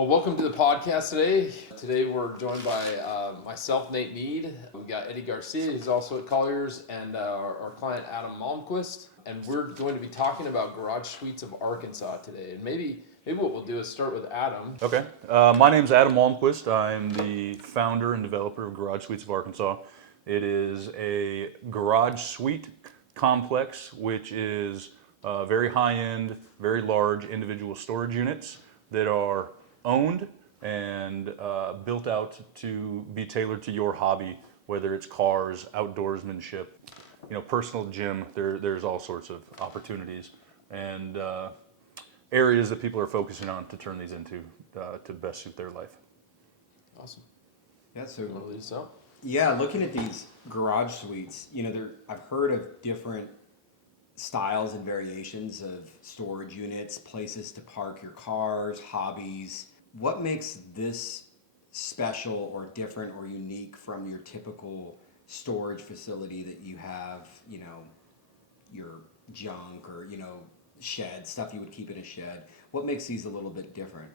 Well, welcome to the podcast today. Today we're joined by myself, Nate Mead. We got Eddie Garcia, who's also at Colliers, and our client Adam Malmquist. And we're going to be talking about Garage Suites of Arkansas today. And maybe what we'll do is start with Adam. Okay. My name's Adam Malmquist. I'm the founder and developer of Garage Suites of Arkansas. It is a garage suite complex, which is very high-end, very large individual storage units that are owned and built out to be tailored to your hobby, whether it's cars, outdoorsmanship, personal gym. There's all sorts of opportunities and areas that people are focusing on to turn these into to best suit their life. Awesome. Yeah, so You want to lead us out? yeah, looking at these garage suites, I've heard of different styles and variations of storage units, places to park your cars, hobbies. What makes this special or different or unique from your typical storage facility that you have, your junk or, shed, stuff you would keep in a shed? What makes these a little bit different?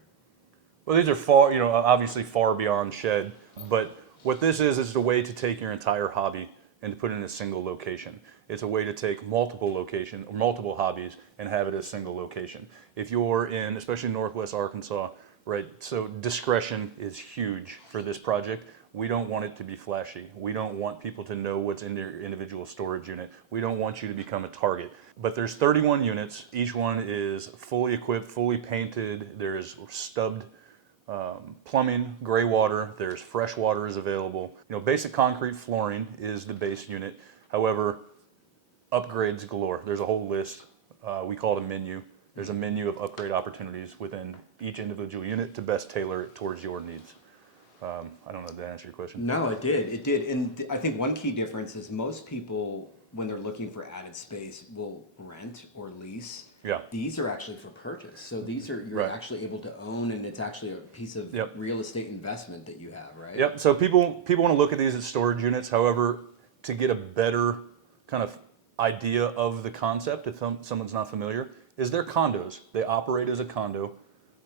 Well, these are far, obviously far beyond shed, but what this is a way to take your entire hobby and to put it in a single location. It's a way to take multiple locations or multiple hobbies and have it as a single location. If you're in, especially Northwest Arkansas, right, so discretion is huge for this project. We don't want it to be flashy. We don't want people to know what's in their individual storage unit. We don't want you to become a target. But there's 31 units. Each one is fully equipped, fully painted. There's stubbed plumbing, gray water. There's fresh water is available. Basic concrete flooring is the base unit. However, upgrades galore. There's a whole list. We call it a menu. There's a menu of upgrade opportunities within each individual unit to best tailor it towards your needs. I don't know if that answered your question. No, it did. It did. And I think one key difference is most people, when they're looking for added space, will rent or lease. Yeah. These are actually for purchase. So you're Right. actually able to own, and it's actually a piece of Yep. real estate investment that you have, right? Yep. So people want to look at these as storage units. However, to get a better kind of idea of the concept, if someone's not familiar, is they're condos. They operate as a condo.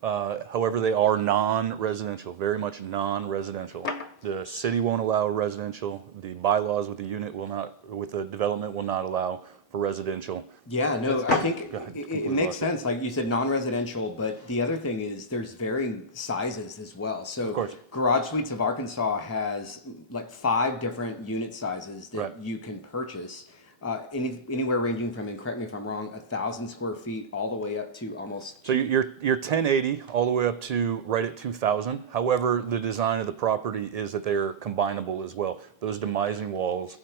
However, they are non-residential, very much non-residential. The city won't allow residential. The bylaws with the unit with the development will not allow for residential. Yeah, no, I think Go ahead. it makes sense. Like you said, non-residential, but the other thing is there's varying sizes as well. So Of course. Garage Suites of Arkansas has like 5 different unit sizes that Right. you can purchase. Anywhere ranging from, and correct me if I'm wrong, 1,000 square feet all the way up to almost. So you're 1080 all the way up to right at 2,000. However, the design of the property is that they are combinable as well. Those demising walls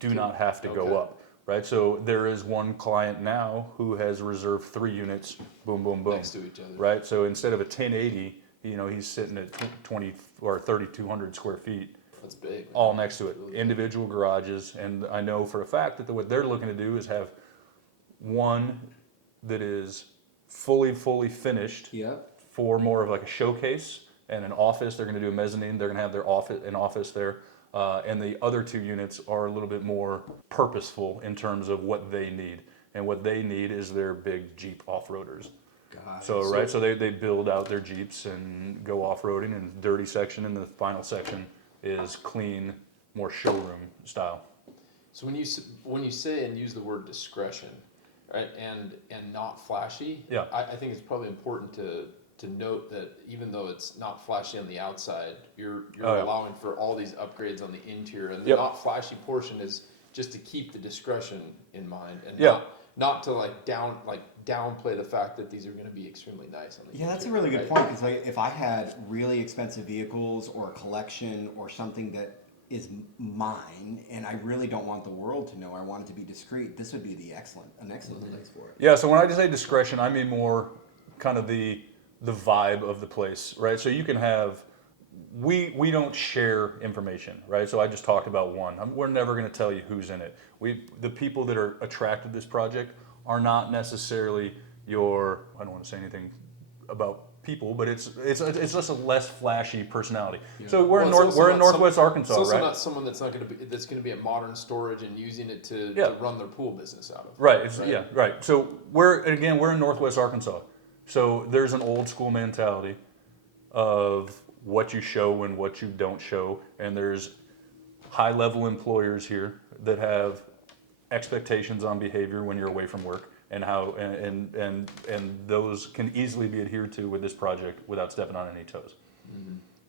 do not have to go Okay. up, right? So there is one client now who has reserved 3 units, boom, boom, boom, Next to each other. right? So instead of a 1080, he's sitting at 20 or 3,200 square feet. That's big. All next to it, individual garages, and I know for a fact that what they're looking to do is have one that is fully finished Yeah. for more of like a showcase and an office. They're going to do a mezzanine. They're going to have an office there, and the other 2 units are a little bit more purposeful in terms of what they need, and what they need is their big Jeep off-roaders. God. So they build out their Jeeps and go off-roading, and the dirty section and the final section is clean, more showroom style. So when you say and use the word discretion, right, and not flashy, Yeah. I think it's probably important to note that even though it's not flashy on the outside, you're Oh, yeah. allowing for all these upgrades on the interior, and the Yep. not flashy portion is just to keep the discretion in mind, and Yeah. not to downplay the fact that these are going to be extremely nice on the Yeah, that's a interior, really good right? point, because if I had really expensive vehicles or a collection or something that is mine and I really don't want the world to know, I want it to be discreet, this would be an excellent place for it. Yeah, so when I say discretion, I mean more kind of the vibe of the place, right? So you can have, we don't share information, right? So I just talked about one. We're never going to tell you who's in it. The people that are attracted to this project are not necessarily I don't want to say anything about people, but it's just a less flashy personality. So we're in Northwest Arkansas, It's also right? not someone that's going to be a modern storage and using it to run their pool business out of. Right. Yeah. Right. So we're in Northwest Arkansas. So there's an old school mentality. of what you show and what you don't show. And there's high-level employers here that have expectations on behavior when you're away from work, and how and those can easily be adhered to with this project without stepping on any toes.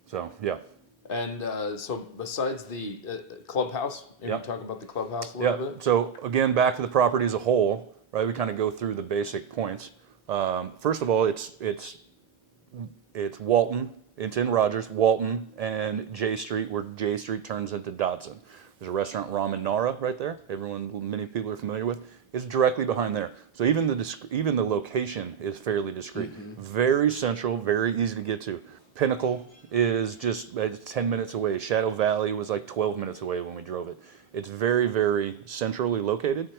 So yeah. And so besides the clubhouse, maybe Yep. talk about the clubhouse a Yeah. little bit. So again, back to the property as a whole, right? We kind of go through the basic points. First of all, it's Walton. It's in Rogers, Walton, and J Street, where J Street turns into Dodson. There's a restaurant, Ramen Nara, right there. Many people are familiar with. It's directly behind there. So even the location is fairly discreet. Very central, very easy to get to. Pinnacle is just 10 minutes away. Shadow Valley was like 12 minutes away when we drove it. It's very, very centrally located.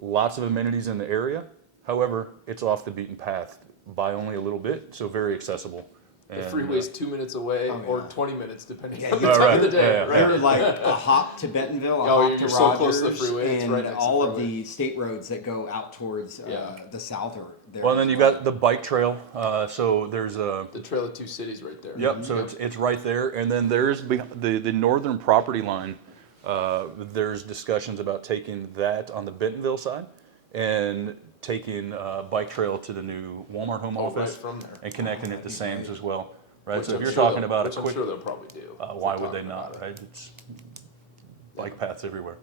Lots of amenities in the area. However, it's off the beaten path by only a little bit, so very accessible. The And, freeway's 2 minutes away Oh, or yeah. 20 minutes, depending Yeah, on the you're time right. of the day. Yeah, yeah. Right? You're like a hop to Bentonville, a Oh, hop to you're so Rogers, close to the freeway, it's and right next to the all of freeway. the state roads that go out towards Yeah. the south are there. well, and then as you've well. got the bike trail. So there's a The Trail of Two Cities right there. Yep, so it's right there, and then there's the northern property line. There's discussions about taking that on the Bentonville side and taking bike trail to the new Walmart home Oh, right office from there. and connecting it to Sam's as well, right? Which So if I'm you're sure talking they'll- about a which I'm quick, sure they'll probably do. if why they're would they talking not, about it. right? It's bike paths everywhere,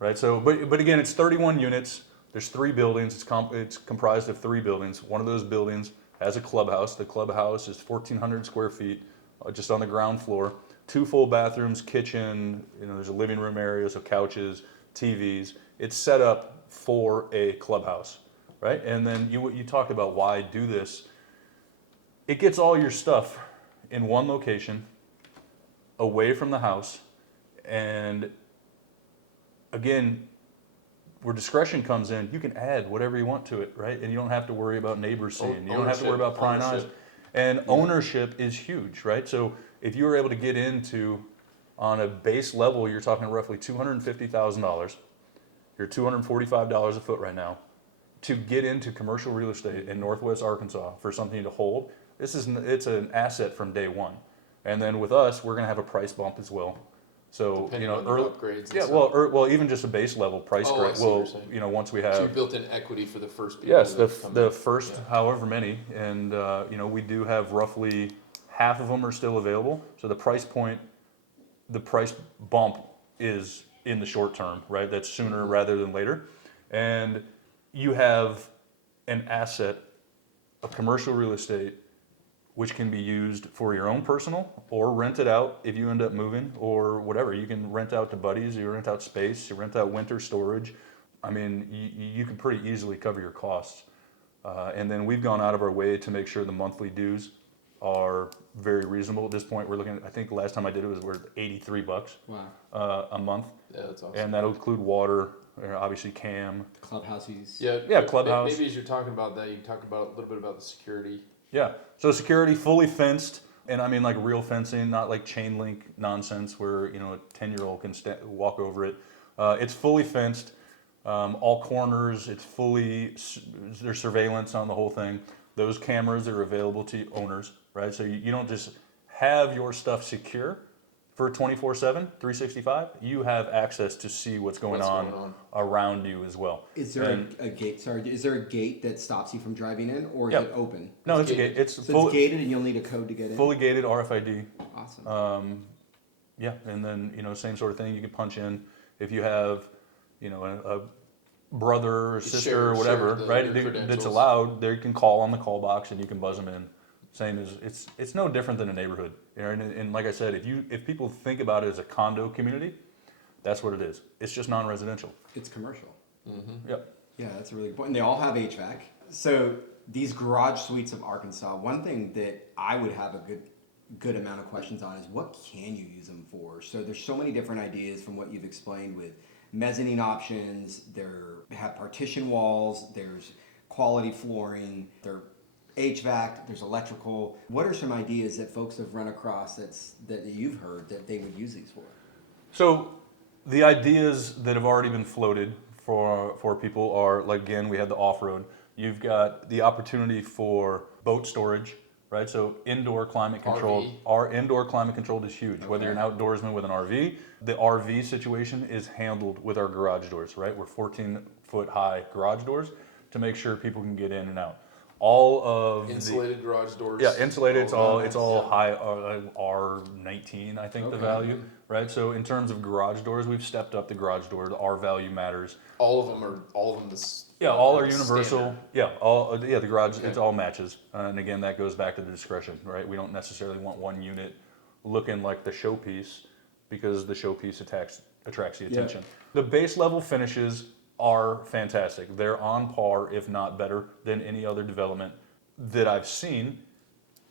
right? So, but again, it's 31 units. There's 3 buildings. It's comprised of 3 buildings. One of those buildings has a clubhouse. The clubhouse is 1,400 square feet, just on the ground floor. 2 full bathrooms, kitchen. There's a living room area, so couches, TVs. It's set up for a clubhouse, right? And then you talk about why do this. It gets all your stuff in one location, away from the house, and again, where discretion comes in, you can add whatever you want to it, right? And you don't have to worry about neighbors seeing. You don't have to worry about prying eyes. Ownership. And ownership is huge, right? So if you were able to get into, on a base level, you're talking roughly $250,000. You're $245 a foot right now. To get into commercial real estate in Northwest Arkansas for something to hold, it's an asset from day one. And then with us, we're going to have a price bump as well. So Depending on your upgrades and yeah, stuff. well, even just a base level price Oh, I grade. see what Well, you're saying. once we So you have built in equity for the first people. yes, that come the in. first Yeah. however many, and we do have roughly half of them are still available. So the price bump is in the short term, right? That's sooner rather than later, and you have an asset of commercial real estate which can be used for your own personal or rent it out if you end up moving or whatever. You can rent out to buddies, you rent out space, you rent out winter storage. I mean, you can pretty easily cover your costs. And then we've gone out of our way to make sure the monthly dues are very reasonable. At this point, we're looking, I think the last time I did it was worth $83 Wow. a month. Yeah, that's awesome. And that'll include water, obviously CAM. Clubhouse use. Yeah, clubhouse. Maybe as you're talking about that, you can talk about a little bit about the security. Yeah, so security fully fenced, and I mean like real fencing, not like chain link nonsense where a 10-year-old can walk over it. It's fully fenced, all corners. It's there's surveillance on the whole thing. Those cameras are available to owners, right? So you don't just have your stuff secure for 24/7, 365. You have access to see what's going on around you as well. Is there a gate? Sorry, is there a gate that stops you from driving in, or is Yeah. it open? No, it's gated. It's So fully, it's gated, and you'll need a code to get in. fully gated RFID. Awesome. Yeah, and then same sort of thing. You can punch in if you have, a brother or sister or whatever, share right? your That's credentials. allowed. They can call on the call box and you can buzz them in. Same as it's no different than a neighborhood. And like I said, if people think about it as a condo community, that's what it is. It's just non-residential. It's commercial. Yep. Yeah, that's a really good point. And they all have HVAC. So these garage suites of Arkansas, one thing that I would have a good amount of questions on is what can you use them for? So there's so many different ideas from what you've explained with mezzanine options. They have partition walls. There's quality flooring. They're HVAC. There's electrical. What are some ideas that folks have run across that you've heard that they would use these for? So the ideas that have already been floated for people are, like, again, we had the off-road. You've got the opportunity for boat storage, right? So indoor climate controlled, RV. our indoor climate controlled is huge. Whether you're an Okay. outdoorsman with an RV, the RV situation is handled with our garage doors, right? We're 14-foot high garage doors to make sure people can get in and out. All of Insulated garage doors. yeah, insulated. It's all nice. it's all Yeah. high R19, I think the Okay. value, right? So in terms of garage doors, we've stepped up the garage doors. Our value matters. All of them this. Yeah, all are the universal. standard. Yeah, all yeah, the garage Okay. it's all matches, and again that goes back to the discretion, right? We don't necessarily want one unit looking like the showpiece because the showpiece attracts the Yeah. attention. The base level finishes are fantastic. They're on par, if not better, than any other development that I've seen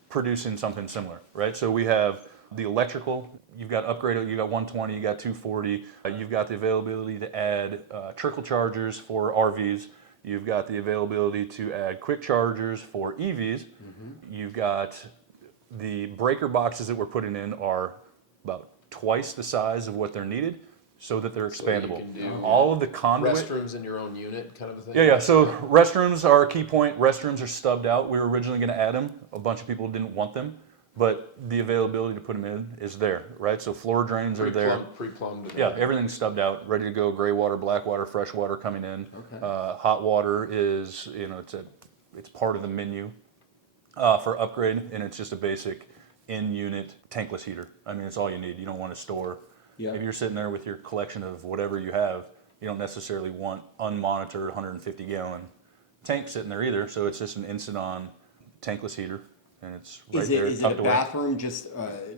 producing something similar, right? So we have the electrical, you've got upgraded, you got 120, you got 240, you've got the availability to add trickle chargers for RVs, you've got the availability to add quick chargers for EVs, you've got the breaker boxes that we're putting in are about twice the size of what they're needed so that they're So you expandable. can do All of the conduit. restrooms in your own unit, kind of a thing. Yeah. So restrooms are a key point. Restrooms are stubbed out. We were originally going to add them. A bunch of people didn't want them, but the availability to put them in is there, right? So floor drains are there. Pre-plumbed. and Yeah, everything. everything's stubbed out, ready to go. Gray water, black water, fresh water coming in. Okay. Hot water is, it's part of the menu for upgrade, and it's just a basic in-unit tankless heater. I mean, it's all you need. You don't want to store. Yeah. If you're sitting there with your collection of whatever you have, you don't necessarily want unmonitored 150-gallon tank sitting there either. So it's just an instant-on tankless heater, and it's right Is it there is it tucked a away. bathroom, just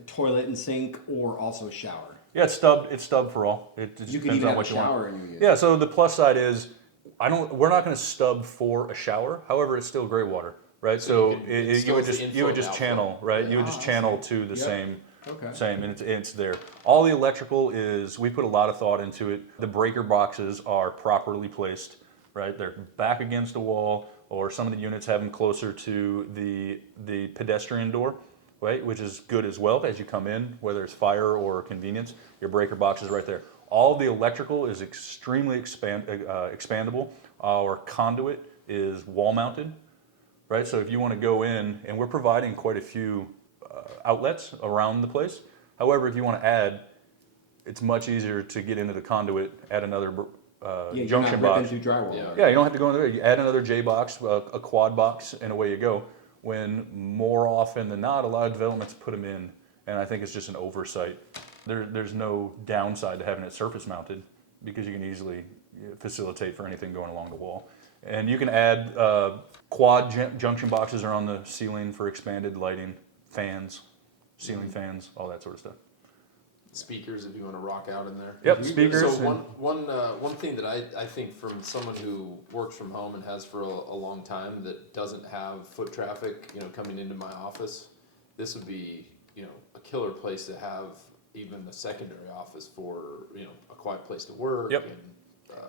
toilet and sink, or also a shower? Yeah, it's stubbed. It's stubbed for all. It just You could depends even on have a what you want. shower in your unit. Yeah. So the plus side is, we're not going to stub for a shower. However, it's still gray water, right? So So, you can- it you still would has just the you would inflow just and channel, outflow. right? Yeah. You would just Ah, I channel see. to the Yep. same Okay. and it's there. All the electrical is, we put a lot of thought into it. The breaker boxes are properly placed, right? They're back against a wall, or some of the units have them closer to the pedestrian door, right? Which is good as well as you come in, whether it's fire or convenience. Your breaker box is right there. All the electrical is extremely expandable. Our conduit is wall mounted, right? So if you want to go in, and we're providing quite a few outlets around the place. However, if you want to add, it's much easier to get into the conduit, add another Yeah, you're junction not ripping box. through drywall. Yeah. Yeah, you don't have to go in there. You add another J box, a quad box, and away you go. When more often than not, a lot of developments put them in, and I think it's just an oversight. There's no downside to having it surface mounted because you can easily facilitate for anything going along the wall. And you can add quad junction boxes are on the ceiling for expanded lighting, fans, ceiling fans, all that sort of stuff. Speakers, if you want to rock out in there. Yep, speakers. So and- one thing that I think from someone who works from home and has for a long time that doesn't have foot traffic, coming into my office, this would be, a killer place to have even a secondary office for, a quiet place to work. Yep. And,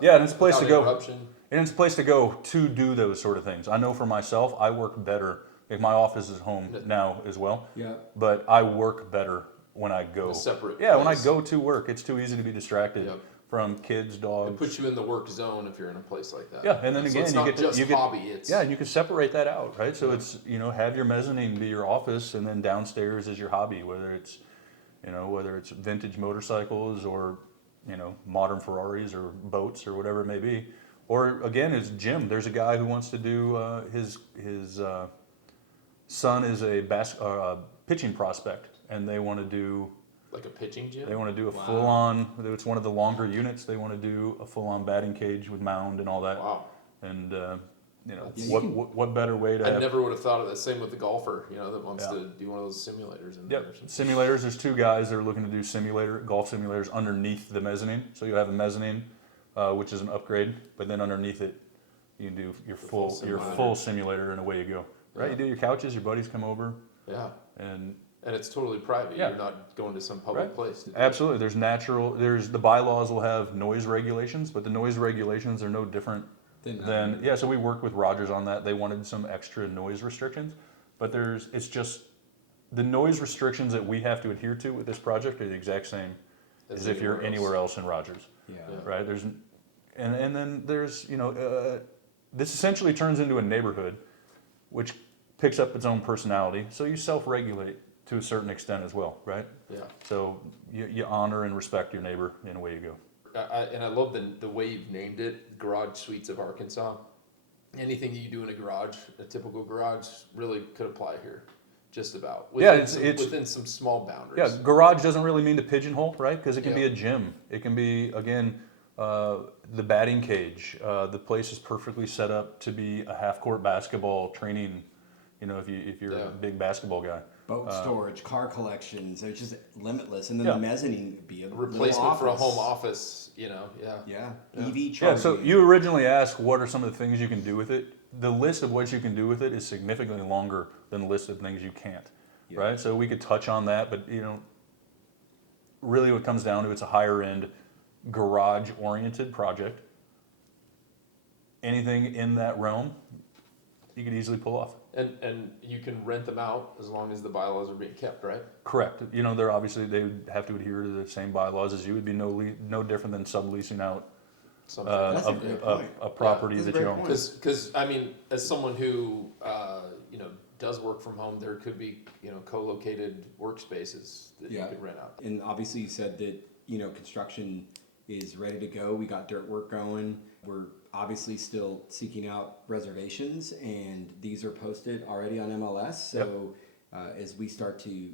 Yeah, and it's a place without to go. interruption. And it's a place to go to do those sort of things. I know for myself, I work better. If my office is home now as well, Yeah. but I work better when I go. A separate Yeah, when I place. go to work, it's too easy to be distracted Yep. from kids, It dogs. puts you in the work zone if you're in a place like that. Yeah, and then So again, it's you not get to- just you get- hobby. It's Yeah, and you can separate that out, right? So it's, have your mezzanine be your office, and then downstairs is your hobby, whether it's vintage motorcycles or, modern Ferraris or boats or whatever it may be. Or again, it's gym. There's a guy who wants to do, his son is a pitching prospect, and they want to do like a pitching gym. a Wow. full-on, it's one of the longer units, they want to do a full-on batting cage with mound and all that. Wow. And, Yeah, what, you can- what better way to I have. never would have thought of that. Same with the golfer, that wants Yeah. to do one of those simulators in Yep, there. Or something. simulators, there's two guys that are looking to do golf simulators underneath the mezzanine. So you have a mezzanine, which is an upgrade, but then underneath it, you can do your full full simulator, and away you go. Right, Yeah. you do your couches, your buddies come over, Yeah, and and it's totally private. Yeah. You're not going to some public Right. place. To do it. absolutely, there's the bylaws will have noise regulations, but the noise regulations are no different than, so we worked with Rogers on that. They wanted some extra noise restrictions, but it's just, the noise restrictions that we have to adhere to with this project are the exact same as if you're anywhere else in Rogers, Yeah. Yeah. right? And then there's, this essentially turns into a neighborhood, which picks up its own personality. So you self-regulate to a certain extent as well, right? Yeah. So you honor and respect your neighbor, and away you go. And I love the way you've named it, Garage Suites of Arkansas. Anything that you do in a garage, a typical garage, really could apply here, just about. Yeah, Within some small boundaries. Yeah, garage doesn't really mean to pigeonhole, right? Because it can be Yeah. a gym. It can be, again, the batting cage. The place is perfectly set up to be a half-court basketball training. You know, if you're Yeah. a big basketball guy. Boat storage, car collections, it's just limitless. And then Yeah. the mezzanine would be a Replacement for a little home office, yeah. Yeah, Yeah. EV Yeah. charging. So you originally asked what are some of the things you can do with it. The list of what you can do with it is significantly longer than the list of things you can't. Yeah. Right. So we could touch on that, but really what it comes down to, it's a higher end garage oriented project. Anything in that realm, you could easily pull off. And you can rent them out as long as the bylaws are being kept, right? Correct. They're obviously, they would have to adhere to the same bylaws as you. It'd be no different than subleasing out Something. That's a great point. a property Yeah, that's a that you great own. point. Because I mean, as someone who does work from home, there could be co-located workspaces that Yeah. you could rent out. And obviously you said that, construction is ready to go. We got dirt work going. We're obviously still seeking out reservations, and these are posted already on MLS. So as we start to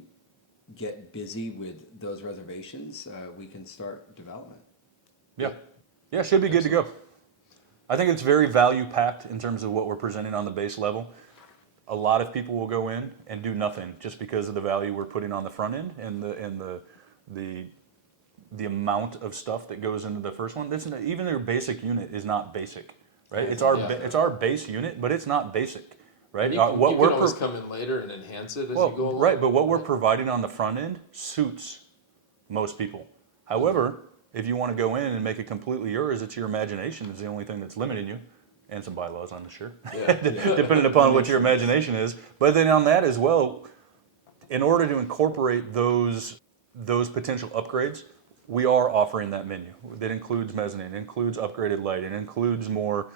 get busy with those reservations, we can start development. Yeah. Yeah, should be good to go. I think it's very value packed in terms of what we're presenting on the base level. A lot of people will go in and do nothing just because of the value we're putting on the front end and the amount of stuff that goes into the first one. Even their basic unit is not basic, right? It's our Yeah. it's our base unit, but it's not basic, right? You can, What you we're can always pro- come in later and enhance it as well, you go along. right, but what we're providing on the front end suits most people. However, if you want to go in and make it completely yours, it's your imagination is the only thing that's limiting you, and some bylaws, I'm sure, Yeah. depending upon what your imagination is. But then on that as well, in order to incorporate those potential upgrades, we are offering that menu. That includes mezzanine, it includes upgraded lighting, it includes more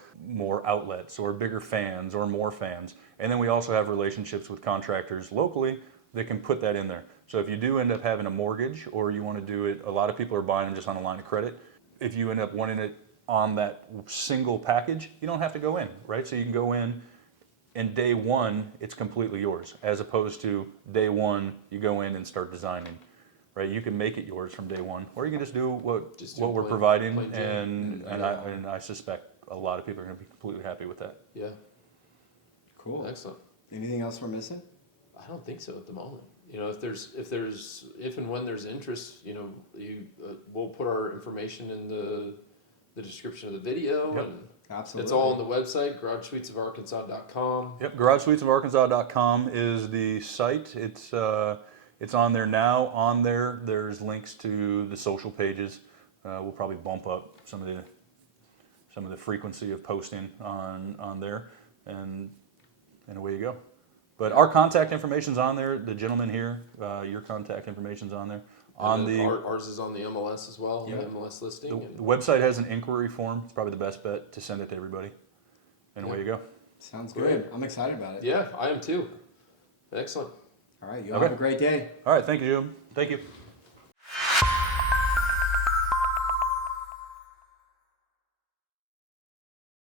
outlets or bigger fans or more fans. And then we also have relationships with contractors locally that can put that in there. So if you do end up having a mortgage or you want to do it, a lot of people are buying them just on a line of credit. If you end up wanting it on that single package, you don't have to go in, right? So you can go in and day one, it's completely yours, as opposed to day one, you go in and start designing, right? You can make it yours from day one, or you can just do what we're providing, plain Jane. and I suspect a lot of people are going to be completely happy with that. Yeah. Cool. Excellent. Anything else we're missing? I don't think so at the moment. If and when there's interest, we'll put our information in the description of the video, Yep. and Absolutely. it's all on the website, garagesuitesofarkansas.com. Yep, garagesuitesofarkansas.com is the site. It's on there now. On there, there's links to the social pages. We'll probably bump up some of the frequency of posting on there, and away you go. But our contact information's on there. The gentleman here, your contact information's on there. And then ours is on the MLS as well, Yeah. the MLS listing. The website has an inquiry form. It's probably the best bet to send it to everybody, and away Yeah. you go. Sounds Great. good. I'm excited about it. Yeah, I am too. Excellent. All right. You Okay. have a great day. All right, thank you, Jim. Thank you.